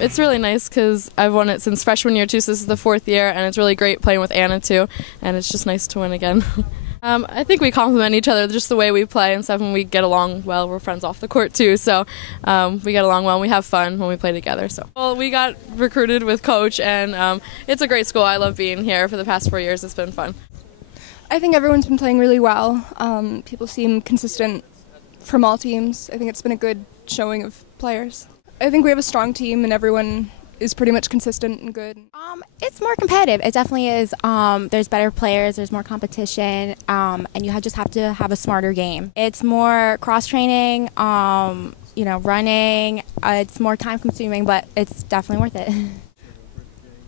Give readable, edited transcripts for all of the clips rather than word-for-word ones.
It's really nice because I've won it since freshman year too, so this is the 4th year, and it's really great playing with Anna too, and it's just nice to win again. I think we complement each other, just the way we play and stuff, and we get along well. We're friends off the court too, so we get along well and we have fun when we play together. So, well, we got recruited with Coach, and it's a great school. I love being here for the past 4 years. It's been fun. I think everyone's been playing really well. People seem consistent from all teams. I think it's been a good showing of players. I think we have a strong team and everyone is pretty much consistent and good. It's more competitive. It definitely is. There's better players, there's more competition, and you just have to have a smarter game. It's more cross-training, running. It's more time-consuming, but it's definitely worth it.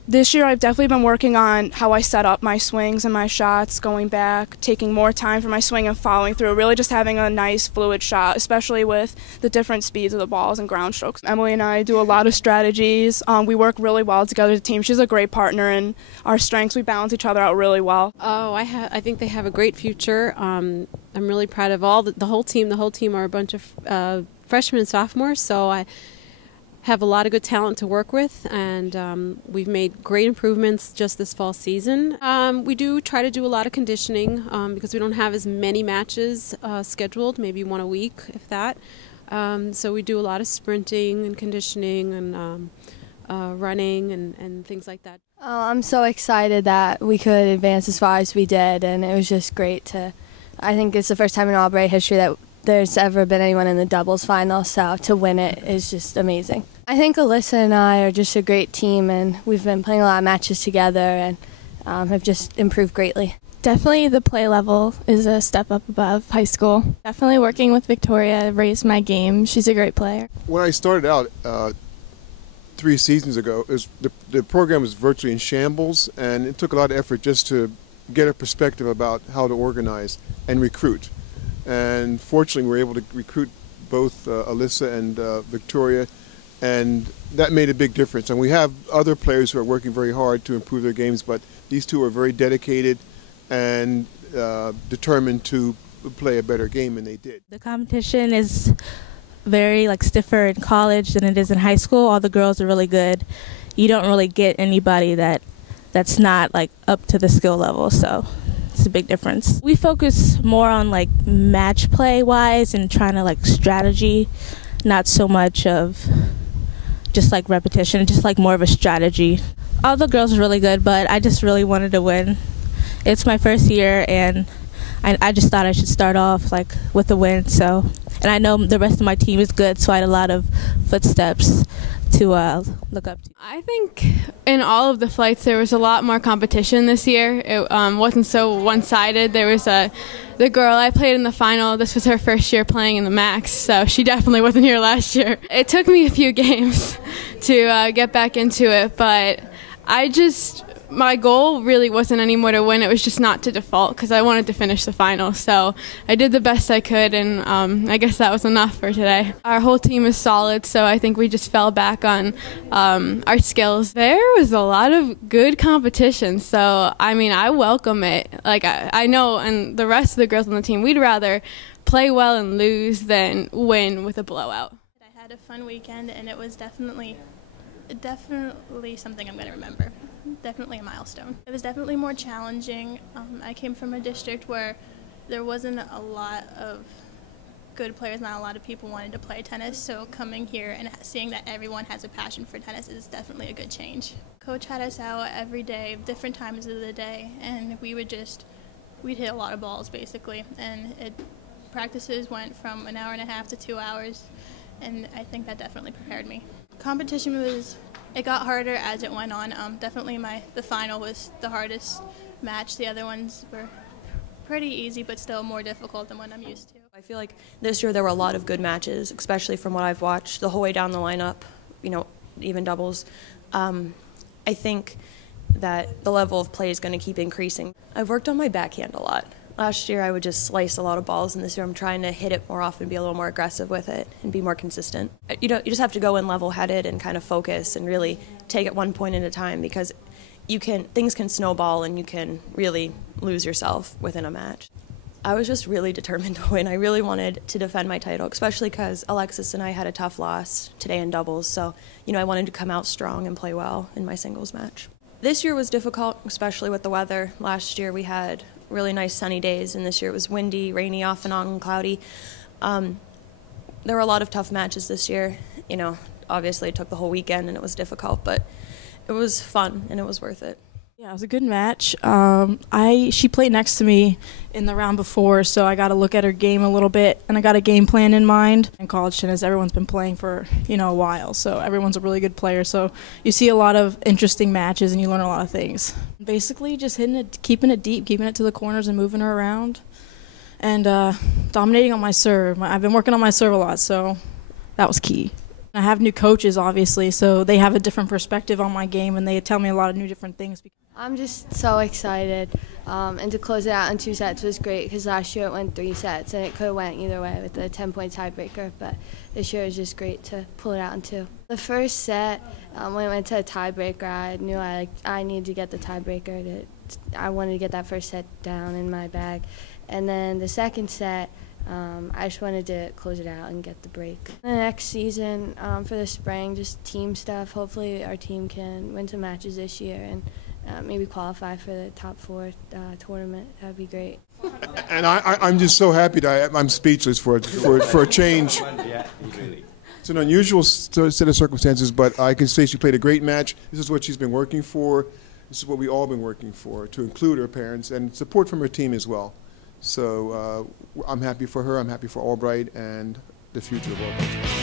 This year I've definitely been working on how I set up my swings and my shots, going back, taking more time for my swing and following through, really just having a nice fluid shot, especially with the different speeds of the balls and ground strokes. Emily and I do a lot of strategies. We work really well together as a team. She's a great partner, and our strengths, we balance each other out really well. Oh, I think they have a great future. I'm really proud of all the whole team. The whole team are a bunch of freshmen and sophomores, so I have a lot of good talent to work with, and we've made great improvements just this fall season. We do try to do a lot of conditioning because we don't have as many matches scheduled, maybe one a week, if that. So we do a lot of sprinting and conditioning and running and things like that. I'm so excited that we could advance as far as we did, and it was just great to, I think it's the first time in Albright history that there's ever been anyone in the doubles final, so to win it is just amazing. I think Alyssa and I are just a great team, and we've been playing a lot of matches together and have just improved greatly. Definitely the play level is a step up above high school. Definitely working with Victoria raised my game. She's a great player. When I started out 3 seasons ago, the program was virtually in shambles, and it took a lot of effort just to get a perspective about how to organize and recruit. And fortunately, we were able to recruit both Alyssa and Victoria, and that made a big difference. And we have other players who are working very hard to improve their games, but these two are very dedicated and determined to play a better game, and they did. The competition is very stiffer in college than it is in high school. All the girls are really good. You don't really get anybody that's not up to the skill level, so it's a big difference. We focus more on match play wise and trying to strategy, not so much of just repetition, just more of a strategy. All the girls are really good, but I just really wanted to win. It's my first year, and I just thought I should start off with a win. So, and I know the rest of my team is good, so I had a lot of footsteps to look up to. I think in all of the flights there was a lot more competition this year. It wasn't so one-sided. There was the girl I played in the final. This was her first year playing in the Max, so she definitely wasn't here last year. It took me a few games to get back into it, but my goal really wasn't anymore to win. It was just not to default because I wanted to finish the final. So I did the best I could, and I guess that was enough for today. Our whole team is solid, so I think we just fell back on our skills. There was a lot of good competition, so I welcome it. I know, and the rest of the girls on the team, we'd rather play well and lose than win with a blowout. I had a fun weekend, and it was definitely something I'm going to remember. Definitely a milestone. It was definitely more challenging. I came from a district where there wasn't a lot of good players, not a lot of people wanted to play tennis, so coming here and seeing that everyone has a passion for tennis is definitely a good change. Coach had us out every day, different times of the day, and we'd hit a lot of balls basically, and practices went from an hour and a half to 2 hours, and I think that definitely prepared me. Competition it got harder as it went on. Definitely the final was the hardest match. The other ones were pretty easy, but still more difficult than what I'm used to. I feel like this year there were a lot of good matches, especially from what I've watched the whole way down the lineup, even doubles. I think that the level of play is going to keep increasing. I've worked on my backhand a lot. Last year I would just slice a lot of balls, and this year I'm trying to hit it more often, be a little more aggressive with it, and be more consistent. You just have to go in level-headed and kind of focus and really take it one point at a time, because things can snowball and you can really lose yourself within a match. I was just really determined to win. I really wanted to defend my title, especially because Alexis and I had a tough loss today in doubles. So, I wanted to come out strong and play well in my singles match. This year was difficult, especially with the weather. Last year we had really nice sunny days, and this year it was windy, rainy, off and on, and cloudy. There were a lot of tough matches this year. Obviously it took the whole weekend and it was difficult, but it was fun and it was worth it. Yeah, it was a good match. She played next to me in the round before, so I got to look at her game a little bit, and I got a game plan in mind. In college tennis, everyone's been playing for a while, so everyone's a really good player. So you see a lot of interesting matches, and you learn a lot of things. Basically, just hitting it, keeping it deep, keeping it to the corners, and moving her around, and dominating on my serve. I've been working on my serve a lot, so that was key. I have new coaches, obviously, so they have a different perspective on my game, and they tell me a lot of new different things. I'm just so excited, and to close it out in 2 sets was great because last year it went 3 sets, and it could have went either way with the 10-point tiebreaker, but this year it was just great to pull it out in 2. The first set, when it went to a tiebreaker, I knew I needed to get the tiebreaker. I wanted to get that first set down in my bag, and then the second set, I just wanted to close it out and get the break. The next season, for the spring, just team stuff. Hopefully our team can win some matches this year and maybe qualify for the top 4 tournament. That would be great. And I'm just so happy that I'm speechless for a change. It's an unusual set of circumstances, but I can say she played a great match. This is what she's been working for. This is what we've all been working for, to include her parents and support from her team as well. So I'm happy for her. I'm happy for Albright and the future of Albright.